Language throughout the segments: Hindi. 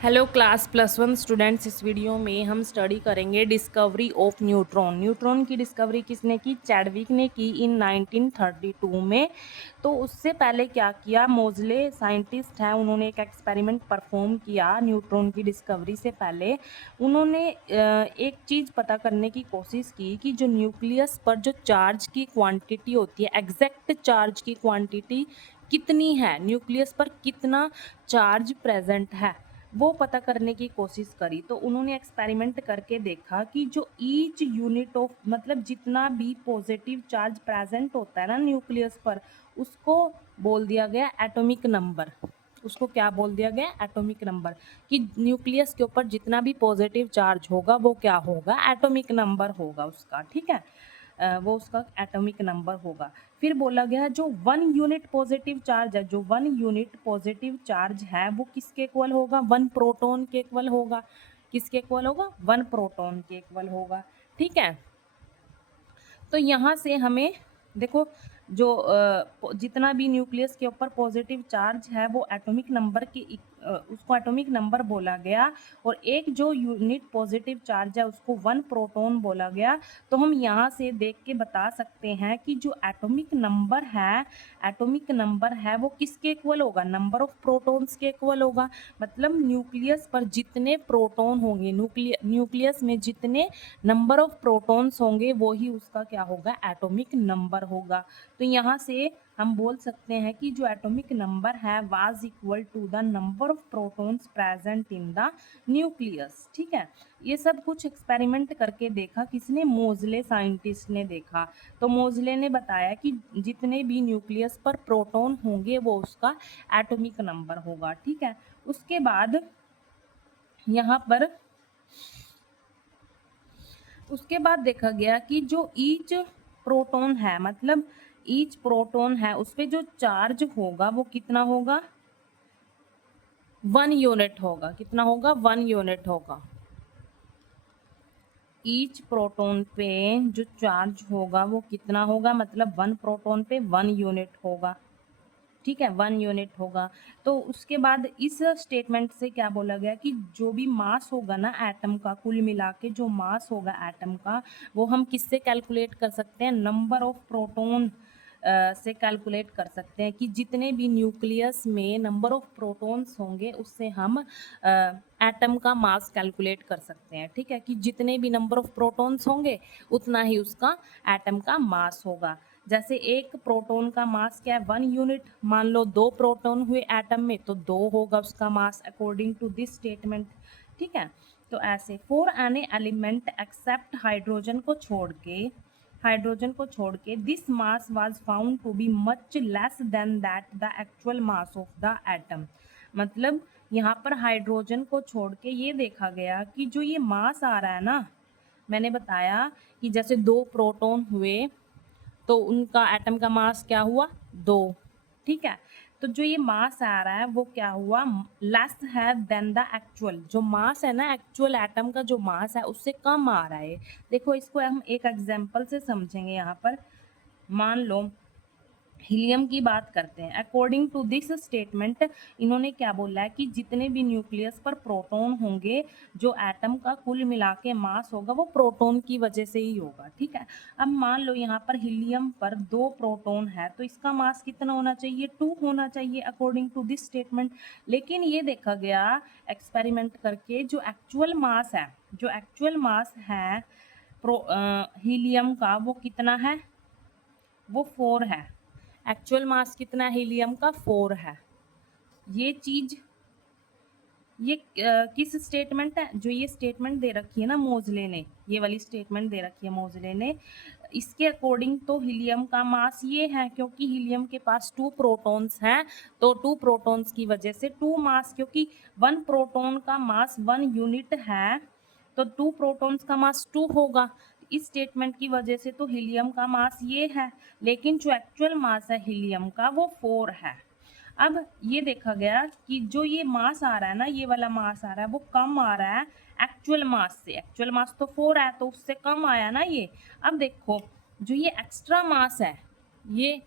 Hello class +1 students. इस वीडियो में हम स्टडी करेंगे डिस्कवरी ऑफ न्यूट्रॉन। न्यूट्रॉन की डिस्कवरी किसने की? चैडविक ने की इन 1932 में। तो उससे पहले क्या किया, मोज़ले साइंटिस्ट हैं, उन्होंने एक एक्सपेरिमेंट परफॉर्म किया न्यूट्रॉन की डिस्कवरी से पहले। उन्होंने एक चीज़ पता करने की कोशिश की कि जो न्यूक्लियस पर जो चार्ज की क्वांटिटी होती है, एग्जैक्ट चार्ज की क्वांटिटी कितनी है, न्यूक्लियस पर कितना चार्ज प्रेजेंट है, वो पता करने की कोशिश करी। तो उन्होंने एक्सपेरिमेंट करके देखा कि जो ईच यूनिट ऑफ, मतलब जितना भी पॉजिटिव चार्ज प्रेजेंट होता है ना न्यूक्लियस पर, उसको बोल दिया गया एटॉमिक नंबर। उसको क्या बोल दिया गया? Atomic number. कि न्यूक्लियस के ऊपर जितना भी पॉजिटिव चार्ज होगा वो क्या होगा? एटॉमिक नंबर होगा उसका। ठीक है, वो उसका एटॉमिक नंबर होगा। फिर बोला गया जो 1 यूनिट पॉजिटिव चार्ज है, जो 1 यूनिट पॉजिटिव चार्ज है वो किसके इक्वल होगा? 1 प्रोटॉन के इक्वल होगा। किसके इक्वल होगा? 1 प्रोटॉन के इक्वल होगा। ठीक है, तो यहाँ से हमें देखो, जो जितना भी न्यूक्लियस के ऊपर पॉजिटिव चार्ज है वो एटॉमिक नंबर की उसको एटॉमिक नंबर बोला गया। और एक जो यूनिट पॉजिटिव चार्ज है उसको 1 प्रोटॉन बोला गया। तो हम यहाँ से देख के बता सकते हैं कि जो एटॉमिक नंबर है, एटॉमिक नंबर है वो किसके इक्वल होगा? नंबर ऑफ प्रोटॉन्स के इक्वल होगा। मतलब न्यूक्लियस पर जितने प्रोटॉन होंगे, न्यूक्लियस में जितने नंबर ऑफ प्रोटॉन्स होंगे वो ही उसका क्या होगा? एटॉमिक नंबर होगा। तो यहाँ से हम बोल सकते हैं कि जो एटॉमिक नंबर है was equal to the number of protons present in the nucleus. ठीक है, ये सब कुछ एक्सपेरिमेंट करके देखा। किसने? मोज़ले साइंटिस्ट ने देखा। तो मोज़ले ने बताया कि जितने भी न्यूक्लियस पर प्रोटॉन होंगे वो उसका एटॉमिक नंबर होगा। ठीक है, उसके बाद यहाँ पर उसके बाद देखा गया कि जो ईच प्रोटॉन है, मतलब ईच प्रोटॉन है उस पे जो चार्ज होगा वो कितना होगा? 1 यूनिट होगा। कितना होगा? 1 यूनिट होगा। ईच प्रोटॉन पे जो चार्ज होगा वो कितना होगा? मतलब 1 प्रोटॉन पे 1 यूनिट होगा। ठीक है, 1 यूनिट होगा। तो उसके बाद इस स्टेटमेंट से क्या बोला गया कि जो भी मास होगा ना एटम का, कुल मिला के जो मास होगा एटम का, वो हम किससे कैलकुलेट कर सकते हैं? नंबर ऑफ प्रोटॉन से कैलकुलेट कर सकते हैं। कि जितने भी न्यूक्लियस में नंबर ऑफ प्रोटॉन्स होंगे उससे हम एटम का मास कैलकुलेट कर सकते हैं। ठीक है, कि जितने भी नंबर ऑफ प्रोटॉन्स होंगे उतना ही उसका एटम का मास होगा। जैसे एक प्रोटॉन का मास क्या है? 1 यूनिट। मान लो 2 प्रोटॉन हुए एटम में तो 2 होगा उसका mass, according to this statement. ठीक है, तो ऐसे for any element except hydrogen को छोड़ के this mass was found to be much less than that the actual mass of the atom. मतलब यहाँ पर हाइड्रोजन को छोड़ के ये देखा गया कि जो ये मास आ रहा है ना, मैंने बताया कि जैसे 2 प्रोटॉन हुए तो उनका एटम का मास क्या हुआ? 2। ठीक है, तो जो ये मास आ रहा है वो क्या हुआ? लेस है देन द एक्चुअल। जो मास है ना, एक्चुअल एटम का जो मास है उससे कम आ रहा है। देखो, इसको हम एक एग्जांपल से समझेंगे। यहाँ पर मान लो हीलियम की बात करते हैं। अकॉर्डिंग टू दिस स्टेटमेंट इन्होंने क्या बोला है कि जितने भी न्यूक्लियस पर प्रोटॉन होंगे, जो एटम का कुल मिला के मास होगा वो प्रोटॉन की वजह से ही होगा। ठीक है, अब मान लो यहाँ पर हीलियम पर 2 प्रोटॉन है तो इसका मास कितना होना चाहिए? 2 होना चाहिए अकॉर्डिंग टू दिस स्टेटमेंट। लेकिन ये देखा गया एक्सपेरिमेंट करके जो एक्चुअल मास है, जो एक्चुअल मास है हीलियम का वो कितना है? वो 4 है। एक्चुअल मास कितना है हीलियम का? 4 है। ये चीज ये किस स्टेटमेंट है? जो ये स्टेटमेंट दे रखी है ना मोज़ले ने, ये वाली स्टेटमेंट दे रखी है मोज़ले ने, इसके अकॉर्डिंग तो हीलियम का मास ये है, क्योंकि हीलियम के पास 2 प्रोटॉन्स हैं। तो 2 प्रोटॉन्स की वजह से 2 मास, क्योंकि 1 प्रोटॉन का मास 1 यूनिट है तो 2 प्रोटॉन्स का मास 2 होगा। इस स्टेटमेंट की वजह से तो हीलियम का मास ये है, लेकिन जो एक्चुअल मास है हीलियम का वो 4 है। अब ये देखा गया कि जो ये मास आ रहा है ना, ये वाला मास आ रहा है वो कम आ रहा है एक्चुअल मास से। एक्चुअल मास तो 4 है तो उससे कम आया ना ये। अब देखो, जो ये एक्स्ट्रा मास है, ये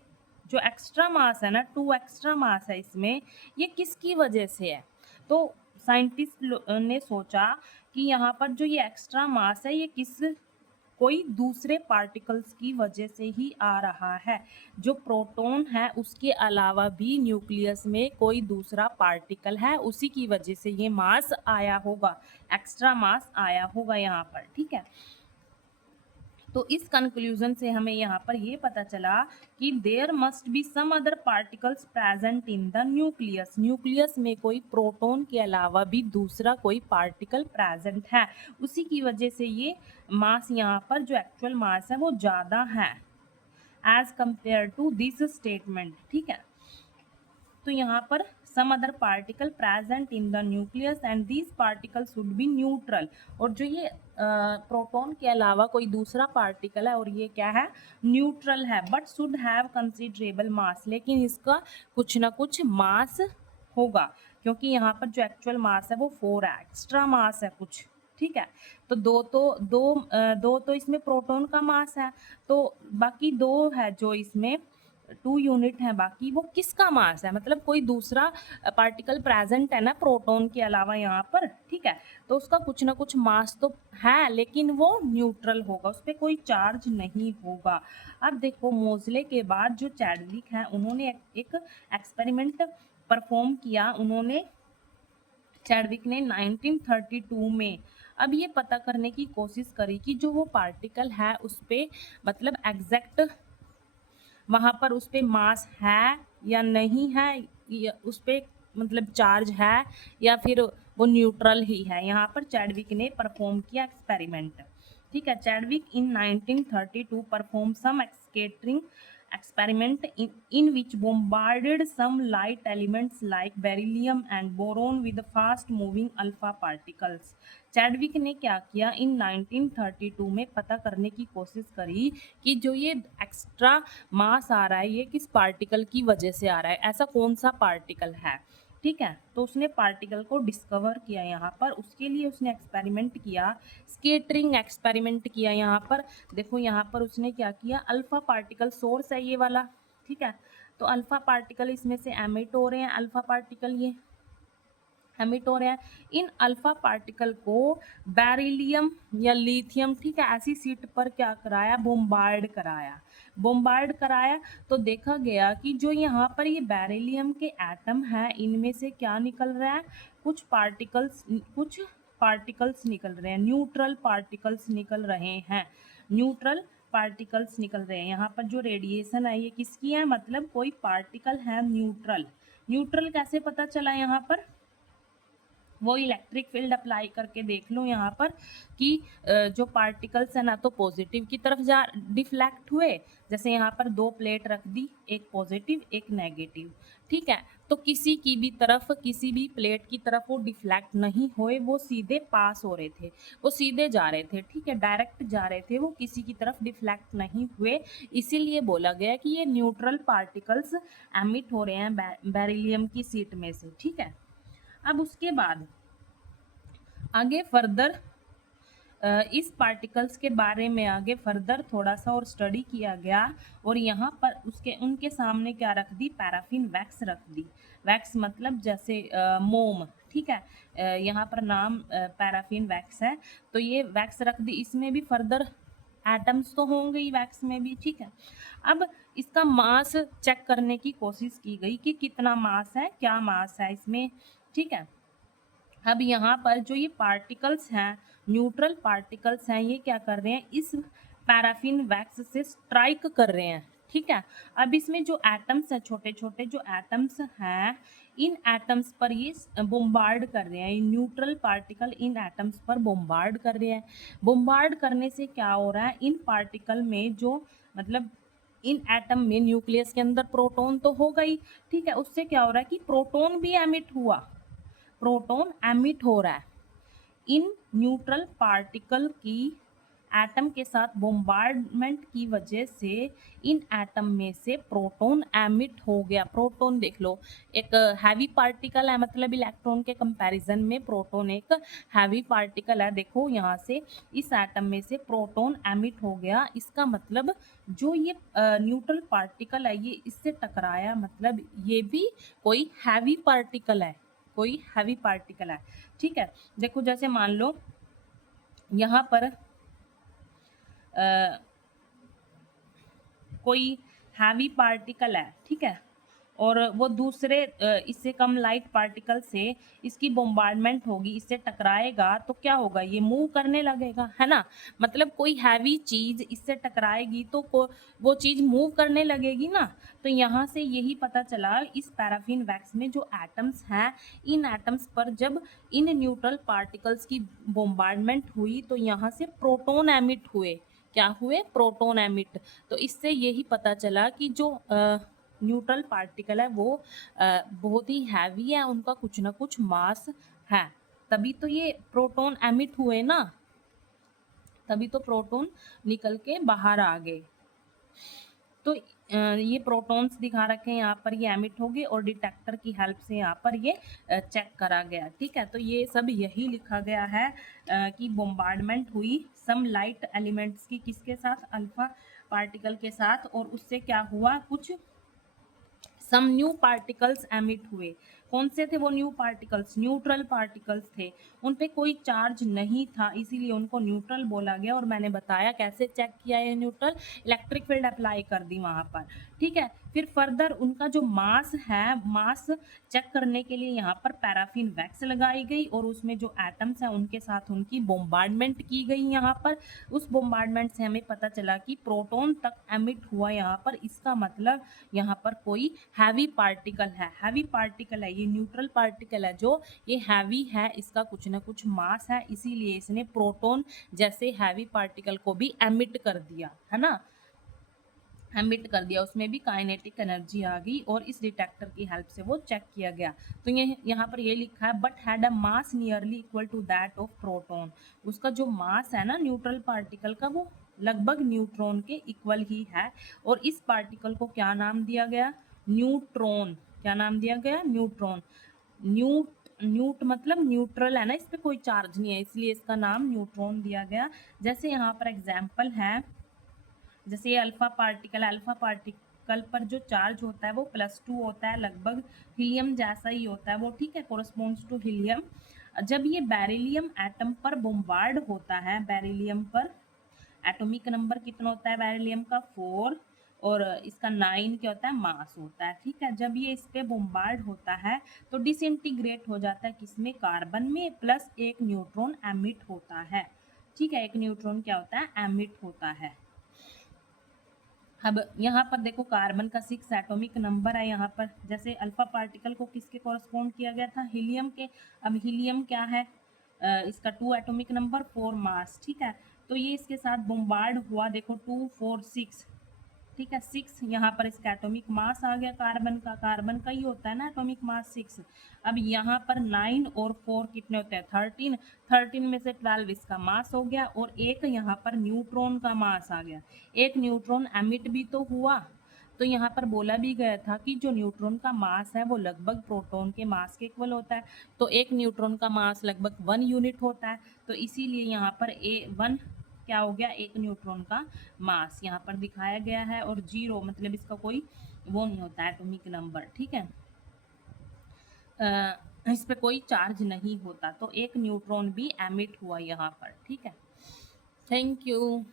जो एक्स्ट्रा मास है ना, 2 एक्स्ट्रा मास है इसमें, ये किसकी वजह से है? तो साइंटिस्ट ने सोचा कि यहाँ पर जो ये एक्स्ट्रा मास है ये कोई दूसरे पार्टिकल्स की वजह से ही आ रहा है। जो प्रोटॉन है उसके अलावा भी न्यूक्लियस में कोई दूसरा पार्टिकल है, उसी की वजह से ये मास आया होगा, एक्स्ट्रा मास आया होगा यहाँ पर, ठीक है। तो इस कंक्लूजन से हमें यहाँ पर ये पता चला कि there must be some other particles present in the nucleus. Nucleus में कोई प्रोटॉन के अलावा भी दूसरा कोई पार्टिकल प्रेजेंट है, उसी की वजह से ये मास यहाँ पर जो एक्चुअल मास है वो ज़्यादा है as compare to this statement, ठीक है। तो यहाँ पर some other particle present in the nucleus and these particle should be neutral. और जो ये प्रोटॉन के अलावा कोई दूसरा पार्टिकल है और ये क्या है, न्यूट्रल है, बट शुड हैव कंसिडरेबल मास, लेकिन इसका कुछ ना कुछ मास होगा, क्योंकि यहाँ पर जो एक्चुअल मास है वो 4 है, एक्स्ट्रा मास है कुछ, ठीक है। तो दो तो इसमें प्रोटॉन का मास है, तो बाकी 2 है जो इसमें 2 यूनिट है, बाकी वो किसका मास है, मतलब कोई दूसरा पार्टिकल प्रेजेंट है ना प्रोटॉन के अलावा यहाँ पर, ठीक है। तो उसका कुछ ना कुछ मास तो है, लेकिन वो न्यूट्रल होगा, उस पर कोई चार्ज नहीं होगा। अब देखो मोज़ले के बाद जो चैडविक है उन्होंने एक एक्सपेरिमेंट परफॉर्म किया, उन्होंने चैडविक ने 1932 में अब ये पता करने की कोशिश करी कि जो वो पार्टिकल है उस पर मतलब एग्जैक्ट वहाँ पर उस पर मास है या नहीं है, या उस पर मतलब चार्ज है या फिर वो न्यूट्रल ही है। यहाँ पर चैडविक ने परफॉर्म किया एक्सपेरिमेंट, ठीक है। Chadwick in 1932 perform some scattering experiment in which bombarded some light elements like beryllium and boron with fast moving alpha particles। Chadwick ने क्या किया, इन 1932 में पता करने की कोशिश करी कि जो ये एक्स्ट्रा मास आ रहा है ये किस पार्टिकल की वजह से आ रहा है, ऐसा कौन सा पार्टिकल है, ठीक है। तो उसने पार्टिकल को डिस्कवर किया यहाँ पर, उसके लिए उसने एक्सपेरिमेंट किया, स्कैटरिंग एक्सपेरिमेंट किया। यहाँ पर देखो, यहाँ पर उसने क्या किया, अल्फा पार्टिकल सोर्स है ये वाला, ठीक है। तो अल्फा पार्टिकल इसमें से एमिट हो रहे हैं, अल्फा पार्टिकल ये एमिट हो रहे हैं। इन अल्फा पार्टिकल को बेरिलियम या लिथियम, ठीक है, ऐसी सीट पर क्या कराया, बोम्बार्ड कराया। तो देखा गया कि जो यहाँ पर ये बेरिलियम के एटम है इनमें से क्या निकल रहा है, कुछ पार्टिकल्स निकल रहे हैं, न्यूट्रल पार्टिकल्स निकल रहे हैं, यहाँ पर जो रेडिएशन है ये किसकी है, मतलब कोई पार्टिकल है न्यूट्रल कैसे पता चला, यहाँ पर वो इलेक्ट्रिक फील्ड अप्लाई करके देख लो यहाँ पर कि जो पार्टिकल्स है ना तो पॉजिटिव की तरफ जा डिफ्लेक्ट हुए, जैसे यहाँ पर 2 प्लेट रख दी, एक पॉजिटिव एक नेगेटिव, ठीक है। तो किसी भी प्लेट की तरफ वो डिफ्लेक्ट नहीं हुए, वो सीधे पास हो रहे थे, वो सीधे जा रहे थे, ठीक है, डायरेक्ट जा रहे थे, वो किसी की तरफ डिफ्लेक्ट नहीं हुए। इसीलिए बोला गया कि ये न्यूट्रल पार्टिकल्स एमिट हो रहे हैं बेरिलियम की सीट में से, ठीक है। अब उसके बाद आगे फर्दर इस पार्टिकल्स के बारे में आगे फर्दर थोड़ा सा और स्टडी किया गया, और यहाँ पर उनके सामने क्या रख दी, पैराफिन वैक्स रख दी। वैक्स मतलब जैसे मोम, ठीक है, यहाँ पर नाम पैराफिन वैक्स है, तो ये वैक्स रख दी, इसमें भी फर्दर एटम्स तो होंगे ही वैक्स में भी, ठीक है। अब इसका मास चेक करने की कोशिश की गई कि कितना मास है, क्या मास है इसमें, ठीक है। अब यहाँ पर जो ये पार्टिकल्स हैं, न्यूट्रल पार्टिकल्स हैं, ये क्या कर रहे हैं, इस पैराफिन वैक्स से स्ट्राइक कर रहे हैं, ठीक है। अब इसमें जो एटम्स हैं, छोटे छोटे जो एटम्स हैं, इन एटम्स पर ये बोम्बार्ड कर रहे हैं, न्यूट्रल पार्टिकल इन एटम्स पर बोम्बार्ड कर रहे हैं। बोम्बार्ड करने से क्या हो रहा है, इन पार्टिकल में जो मतलब इन एटम में न्यूक्लियस के अंदर प्रोटॉन तो होगा ही, ठीक है, उससे क्या हो रहा है कि प्रोटॉन भी एमिट हुआ, प्रोटॉन एमिट हो रहा है। इन न्यूट्रल पार्टिकल की एटम के साथ बोम्बार्डमेंट की वजह से इन एटम में से प्रोटॉन एमिट हो गया। प्रोटॉन देख लो, एक हैवी पार्टिकल है, मतलब इलेक्ट्रॉन के कंपैरिजन में प्रोटॉन एक हैवी पार्टिकल है। देखो यहाँ से इस एटम में से प्रोटॉन एमिट हो गया, इसका मतलब जो ये न्यूट्रल पार्टिकल है ये इससे टकराया, मतलब ये भी कोई हैवी पार्टिकल है, ठीक है। देखो जैसे मान लो यहाँ पर कोई हैवी पार्टिकल है, ठीक है, और वो दूसरे इससे कम लाइट पार्टिकल से इसकी बॉम्बार्डमेंट होगी, इससे टकराएगा तो क्या होगा, ये मूव करने लगेगा, है ना। मतलब कोई हैवी चीज इससे टकराएगी तो वो चीज मूव करने लगेगी ना। तो यहाँ से यही पता चला इस पैराफिन वैक्स में जो एटम्स हैं, इन एटम्स पर जब इन न्यूट्रल पार्टिकल्स की बॉम्बार्डमेंट हुई तो यहाँ से प्रोटॉन एमिट हुए। क्या हुए, प्रोटॉन एमिट। तो इससे यही पता चला कि जो न्यूट्रल पार्टिकल है वो बहुत ही हैवी है, उनका कुछ ना कुछ मास है, तभी तो ये प्रोटॉन एमिट हुए ना, तभी तो प्रोटॉन निकल के बाहर आ गए। तो ये प्रोटॉन्स दिखा रखे हैं यहाँ पर, ये एमिट हो गए और डिटेक्टर की हेल्प से यहाँ पर ये चेक करा गया, ठीक है। तो ये सब यही लिखा गया है कि बॉम्बार्डमेंट हुई सम लाइट एलिमेंट्स की, किसके साथ, अल्फा पार्टिकल के साथ, और उससे क्या हुआ, कुछ सम न्यू पार्टिकल्स एमिट हुए। कौन से थे वो न्यू पार्टिकल्स, न्यूट्रल पार्टिकल्स थे, उन पे कोई चार्ज नहीं था, इसीलिए उनको न्यूट्रल बोला गया। और मैंने बताया कैसे चेक किया है न्यूट्रल, इलेक्ट्रिक फील्ड अप्लाई कर दी वहाँ पर, ठीक है। फिर फर्दर उनका जो मास है, मास चेक करने के लिए यहाँ पर पैराफिन वैक्स लगाई गई और उसमें जो एटम्स हैं उनके साथ उनकी बॉम्बार्डमेंट की गई यहाँ पर। उस बॉम्बार्डमेंट से हमें पता चला कि प्रोटॉन तक एमिट हुआ यहाँ पर, इसका मतलब यहाँ पर कोई हैवी पार्टिकल है, हैवी पार्टिकल है, ये न्यूट्रल पार्टिकल है जो ये हैवी है, इसका कुछ ना कुछ मास है, इसीलिए इसने प्रोटॉन जैसे हैवी पार्टिकल को भी एमिट कर दिया, है ना, एमिट कर दिया, उसमें भी काइनेटिक एनर्जी आ गई और इस डिटेक्टर की हेल्प से वो चेक किया गया। तो ये यहाँ पर ये लिखा है but had a mass nearly equal to that of proton, उसका जो मास है ना न्यूट्रल पार्टिकल का वो लगभग न्यूट्रॉन के इक्वल ही है। और इस पार्टिकल को क्या नाम दिया गया, न्यूट्रॉन। क्या नाम दिया गया, न्यूट्रॉन। न्यूट मतलब न्यूट्रल है ना, इस पर कोई चार्ज नहीं है, इसलिए इसका नाम न्यूट्रॉन दिया गया। जैसे यहाँ पर एग्जाम्पल है, जैसे ये अल्फा पार्टिकल पर जो चार्ज होता है वो +2 होता है, लगभग हीलियम जैसा ही होता है वो, ठीक है, कोरस्पॉन्ड्स टू हीलियम। जब ये बेरिलियम एटम पर बॉम्बार्ड होता है, बेरिलियम पर एटॉमिक नंबर कितना होता है बेरिलियम का, 4, और इसका 9 क्या होता है, मास होता है, ठीक है। जब ये इस पे बॉम्बार्ड होता है तो डिसइंटीग्रेट हो जाता है, किसमें, कार्बन में, प्लस एक न्यूट्रॉन एमिट होता है, ठीक है, एक न्यूट्रॉन क्या होता है, एमिट होता है। अब यहाँ पर देखो कार्बन का 6 एटॉमिक नंबर है यहाँ पर, जैसे अल्फा पार्टिकल को किसके कॉरस्पॉन्ड किया गया था, हीलियम के। अब हीलियम क्या है, इसका 2 एटॉमिक नंबर, 4 मास, ठीक है। तो ये इसके साथ बॉम्बार्ड हुआ, देखो 2 4 6, ठीक है, 6 यहाँ पर इसका एटॉमिक मास आ गया, कार्बन का ही होता है ना एटॉमिक मास 6। अब यहाँ पर 9 और 4 कितने होते हैं, 13, 13 में से 12 इसका मास हो गया, और एक यहाँ पर न्यूट्रॉन का मास आ गया, एक न्यूट्रॉन एमिट भी तो हुआ। तो यहाँ पर बोला भी गया था कि जो न्यूट्रॉन का मास है वो लगभग प्रोटॉन के मास के इक्वल होता है, तो एक न्यूट्रॉन का मास लगभग 1 यूनिट होता है, तो इसीलिए यहाँ पर A1 क्या हो गया, एक न्यूट्रॉन का मास यहाँ पर दिखाया गया है, और 0 मतलब इसका कोई वो नहीं होता एटॉमिक नंबर, ठीक है, इस पे कोई चार्ज नहीं होता, तो एक न्यूट्रॉन भी एमिट हुआ यहाँ पर, ठीक है। Thank you.